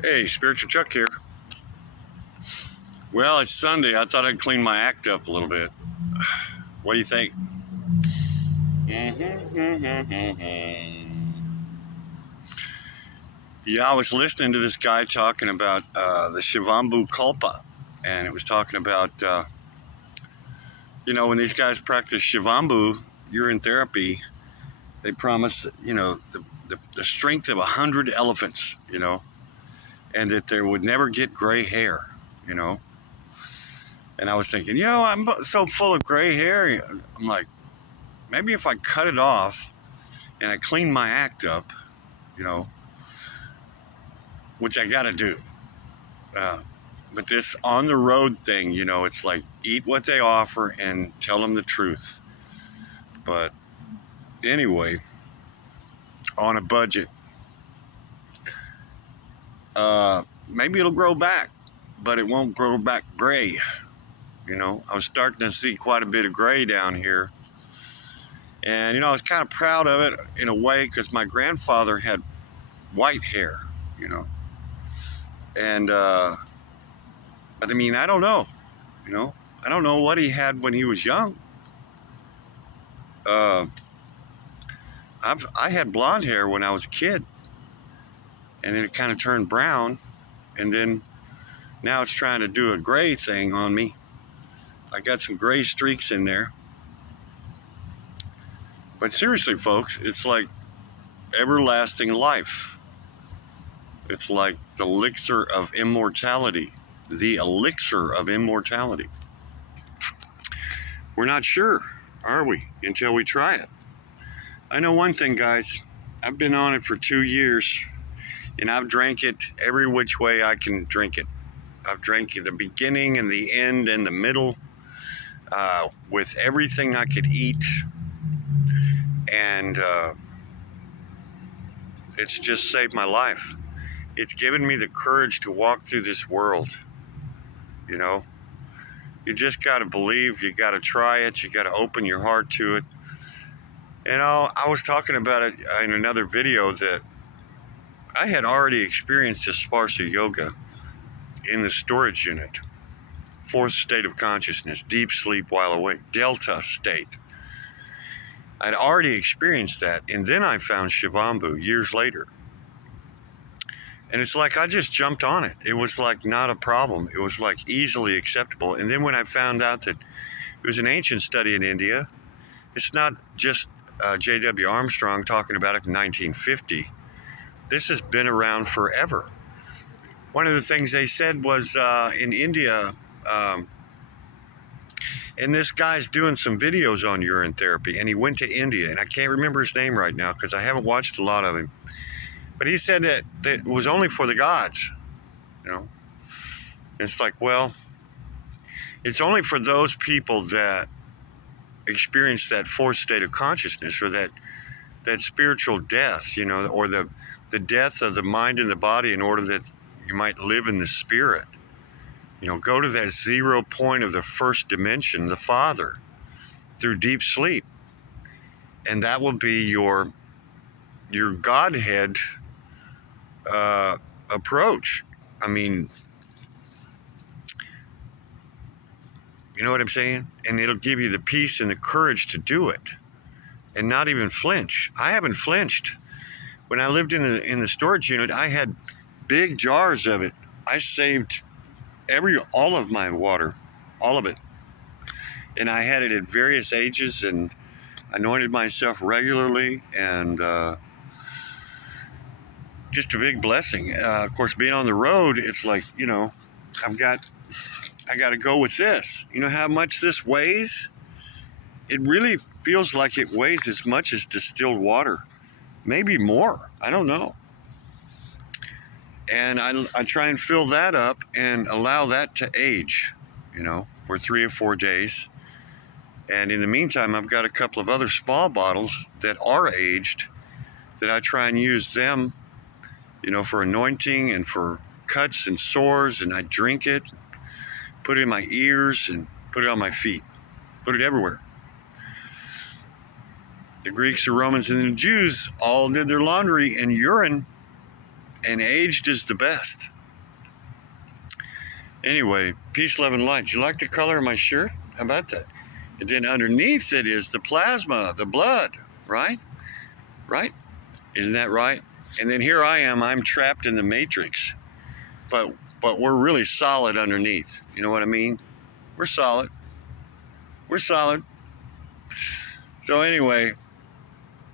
Hey, Spiritual Chuck here. Well, it's Sunday. I thought I'd clean my act up a little bit. What do you think? Yeah, I was listening to this guy talking about the Shivambu Kalpa, and it was talking about, when these guys practice Shivambu urine therapy, they promise, the strength of 100 elephants, and that they would never get gray hair, you know. And I was thinking, I'm so full of gray hair. I'm like, maybe if I cut it off and I clean my act up, you know, which I got to do. But this on the road thing, it's like eat what they offer and tell them the truth. But anyway, on a budget, maybe it'll grow back, but it won't grow back gray. I was starting to see quite a bit of gray down here. And, I was kind of proud of it in a way because my grandfather had white hair, And, but I mean, I don't know, I don't know what he had when he was young. I had blonde hair when I was a kid, and then it kind of turned brown, and then now it's trying to do a gray thing on me. I got some gray streaks in there. But seriously, folks, it's like everlasting life. It's like the elixir of immortality. The elixir of immortality. We're not sure, are we, until we try it. I know one thing, guys. I've been on it for 2 years, and I've drank it every which way I can drink it. I've drank it the beginning and the end and the middle, with everything I could eat. And it's just saved my life. It's given me the courage to walk through this world. You just got to believe, you got to try it, you got to open your heart to it. I was talking about it in another video that I had already experienced Asparsa yoga in the storage unit, fourth state of consciousness, deep sleep while awake, delta state. I'd already experienced that, and then I found Shivambu years later. And it's like I just jumped on it. It was like not a problem. It was like easily acceptable. And then when I found out that it was an ancient study in India, it's not just J.W. Armstrong talking about it in 1950. This has been around forever. One of the things they said was in India, and this guy's doing some videos on urine therapy, and he went to India, and I can't remember his name right now because I haven't watched a lot of him. But he said that it was only for the gods, It's like, well, it's only for those people that experience that fourth state of consciousness, or that spiritual death, or the death of the mind and the body in order that you might live in the spirit. Go to that 0 point of the first dimension, the Father, through deep sleep. And that will be your Godhead approach. I mean, you know what I'm saying? And it'll give you the peace and the courage to do it and not even flinch. I haven't flinched. When I lived in the storage unit, I had big jars of it. I saved all of my water, all of it. And I had it at various ages and anointed myself regularly, and just a big blessing. Of course, being on the road, it's like, I got to go with this. You know how much this weighs? It really feels like it weighs as much as distilled water, maybe more. I don't know. And I try and fill that up and allow that to age, for 3 or 4 days. And in the meantime, I've got a couple of other small bottles that are aged that I try and use them, for anointing and for cuts and sores. And I drink it, put it in my ears, and put it on my feet, put it everywhere. The Greeks, the Romans, and the Jews all did their laundry in urine and aged is the best. Anyway, peace, love, and light. You like the color of my shirt? How about that? And then underneath it is the plasma, the blood, right? Right? Isn't that right? And then here I am, I'm trapped in the matrix. But we're really solid underneath. You know what I mean? We're solid. We're solid. So anyway,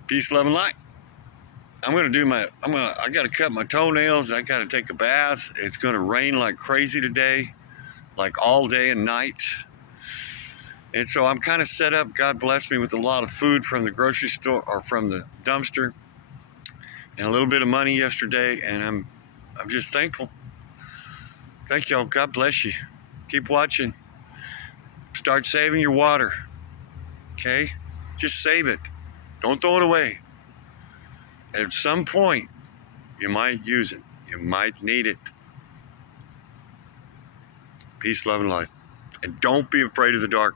peace, love, and light. I gotta cut my toenails. I gotta take a bath. It's gonna rain like crazy today, like all day and night. And so I'm kind of set up. God bless me with a lot of food from the grocery store or from the dumpster, and a little bit of money yesterday. And I'm just thankful. Thank y'all. God bless you. Keep watching. Start saving your water. Okay? Just save it. Don't throw it away. At some point, you might use it. You might need it. Peace, love, and light. And don't be afraid of the dark.